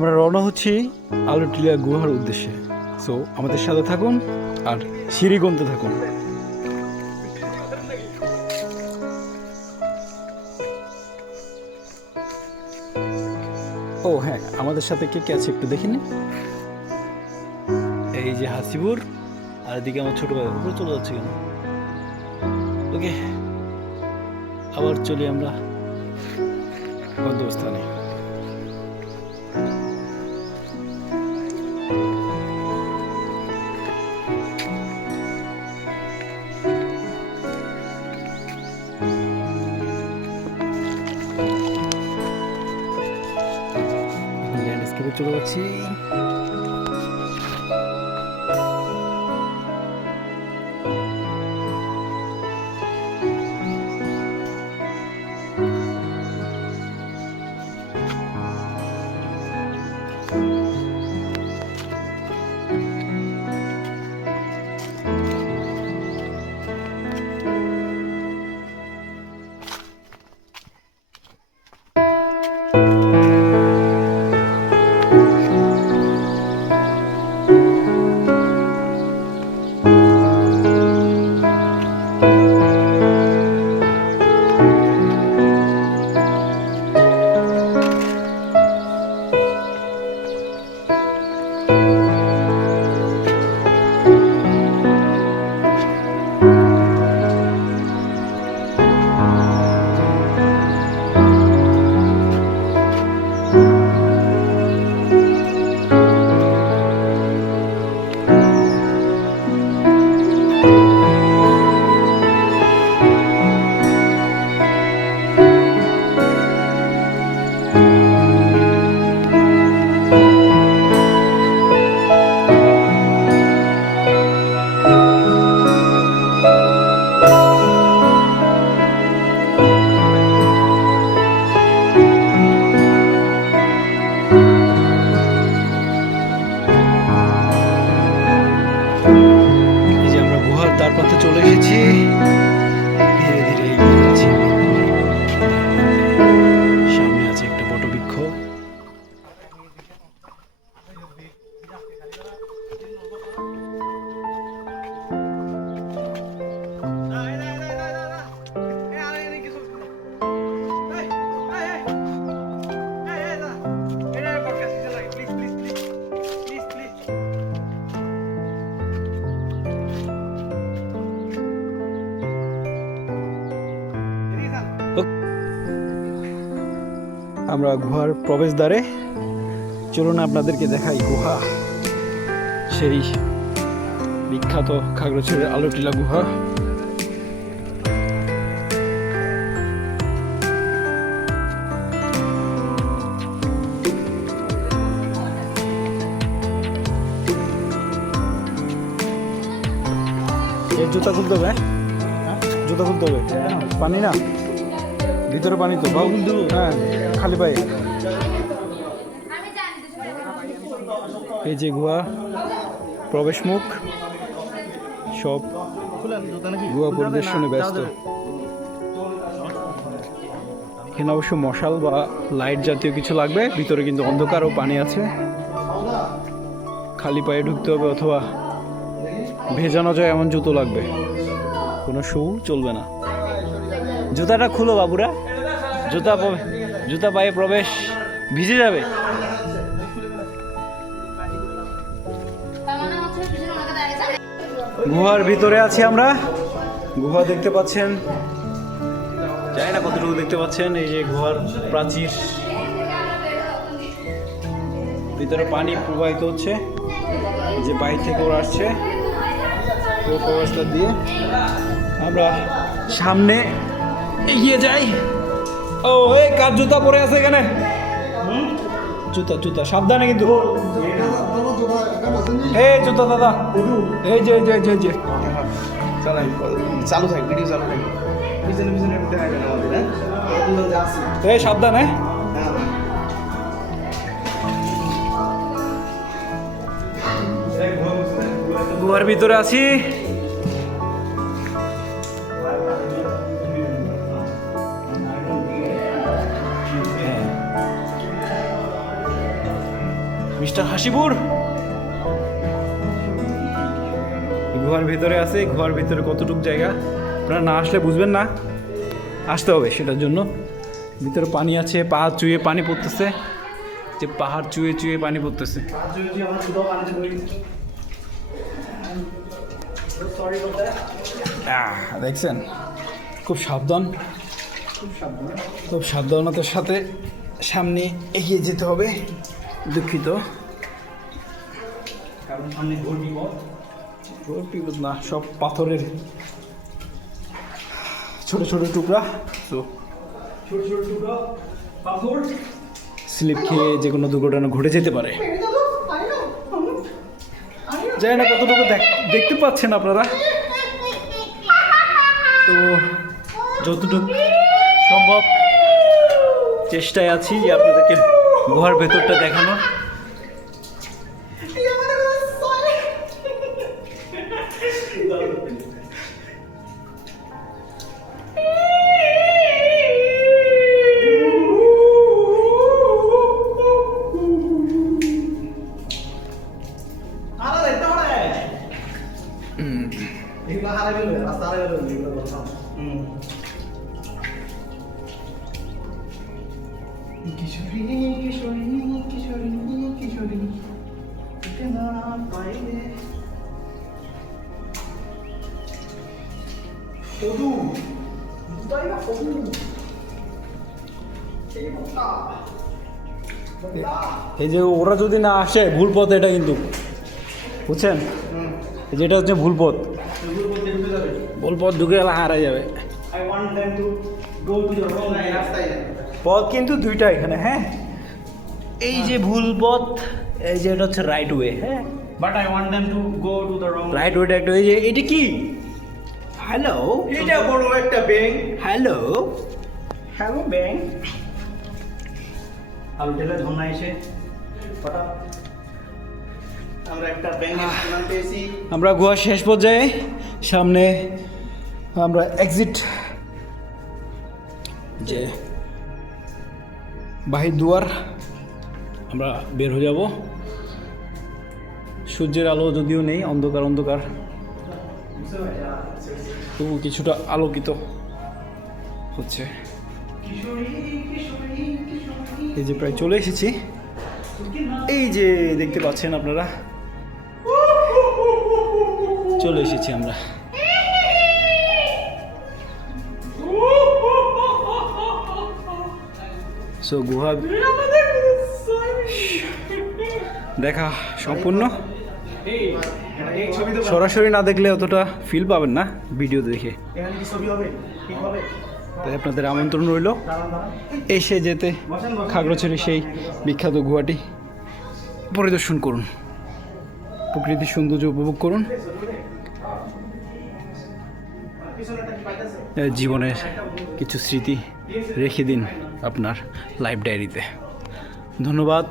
আমরা রওনা হচ্ছি আলোটিলা গুহার উদ্দেশ্যে। সো আমাদের সাথে থাকুন আর সিঁড়ি গুনতে থাকুন। ও হ্যাঁ, আমাদের সাথে কে কে আছে একটু দেখিনি। এই যে হাসিবুর, আর এদিকে আমার ছোট ভাই। উপরে চলে যাচ্ছে কেন? ওকে, আবার চলি আমরা গন্তব্যস্থানে। ল্যান্ডস্কেপে চলে যাচ্ছি। তার পথে চলে এসেছি। ধীরে ধীরে এগিয়ে যাচ্ছি। সামনে আছে একটা বটবৃক্ষ। আমরা গুহার প্রবেশদ্বারে। চলুন আপনাদেরকে দেখাই গুহা, সেই বিখ্যাত খাগড়াছড়ির আলোটিলা গুহা। জুতা খুলতে হবে, জুতা খুলতে হবে। পানি না, ভিতরে পানি তো। হ্যাঁ, খালি পায়ে। এই যে গুহা প্রবেশ মুখ, সব গুহা পরিদর্শনে ব্যস্ত। এখানে অবশ্য মশাল বা লাইট জাতীয় কিছু লাগবে। ভিতরে কিন্তু অন্ধকার ও পানি আছে। খালি পায়ে ঢুকতে হবে, অথবা ভেজানো যায় এমন জুতো লাগবে। কোনো শু চলবে না। জুতাটা খুলো বাবুরা, জুতা পায়ে প্রবেশ, ভিজে যাবে। গুহার ভিতরে আছি আমরা। গুহা দেখতে পাচ্ছেন, জানি না কতটুকু দেখতে পাচ্ছেন। এই যে গুহার প্রাচীর, ভিতরে পানি প্রবাহিত হচ্ছে। এই যে বাইরে থেকে ওরা আসছে প্রবেশদ্বার দিয়ে। আমরা সামনে এগিয়ে যাই। ও এই কার জুতা পরে আছে এখানে? জুতা সাবধানে কিন্তু। এই জুতা দাদা, এই যে চালু থাক, ভিডিও চালু থাক। পিছনে দেখা গেল আমাদের। এই সাবধানে। গুহার ভিতরে আছি। মিস্টার হাসিপুর গুহার ভিতরে আছে। গুহার ভিতরে কতটুকু জায়গা আপনারা না আসলে বুঝবেন না, আসতে হবে সেটার জন্য। ভিতরে পানি আছে, পাহাড় চুয়ে পানি পড়তেছে, যে পাহাড় চুয়ে চুয়ে পানি পড়তেছে। দেখছেন, খুব সাবধান, খুব সাবধানতার সাথে সামনে এগিয়ে যেতে হবে। দুঃখিত, কারণ সামনে ঘোর বিপদ না, সব পাথরের ছোট ছোট টুকরা। তো ছোট ছোট টুকরা পাথর স্লিপ খেয়ে যে কোনো দুর্ঘটনা ঘটে যেতে পারে। জানি না কতটুকু দেখতে পাচ্ছেন আপনারা, তো যতটুকু সম্ভব চেষ্টায় আছি যে আপনাদেরকে গুহার ভেতরটা দেখানো। এই যে ওরা যদি না আসে, ভুল পথ এটা কিন্তু, বুঝছেন? যেটা হচ্ছে ভুল পথ, ভুল পথ ঢুকে গেলে হারা যাবে। পথ কিন্তু দুইটা এখানে, হ্যাঁ। এই যে ভুল পথ, এই যে এটা হচ্ছে রাইট ওয়ে, হ্যাঁ। But I want them to go to the wrong. Right ওয়েটা একটা, এই যে এটা কি, হ্যালো, এটা বড় একটা ব্যাংক। Hello, hello bank. আলু ঢেলে ধন্না এসে হঠাৎ আমরা একটা ব্যাংকের সন্ধান পেয়েছি। আমরা গুহার শেষ পর্যায়ে, সামনে আমরা এক্সিট, যে বাহির দুয়ার, আমরা বের হয়ে যাব। সূর্যের আলো যদিও নেই, অন্ধকার অন্ধকার, তবু কিছুটা আলোকিত হচ্ছে। এই যে প্রায় চলে এসেছি, এই যে দেখতে পাচ্ছেন আপনারা, চলে এসেছি আমরা। সো গুহা দেখা সম্পূর্ণ। সরাসরি না দেখলে অতটা ফিল পাবেন না, ভিডিও দেখে। এখানে কি ছবি হবে? ঠিক হবে? তাই আপনাদের আমন্ত্রণ রইল এসে যেতে খাগড়াছড়ির সেই বিখ্যাত গুহাটি পরিদর্শন করুন, প্রকৃতির সৌন্দর্য উপভোগ করুন, জীবনের কিছু স্মৃতি রেখে দিন আপনার লাইফ ডায়েরিতে। ধন্যবাদ।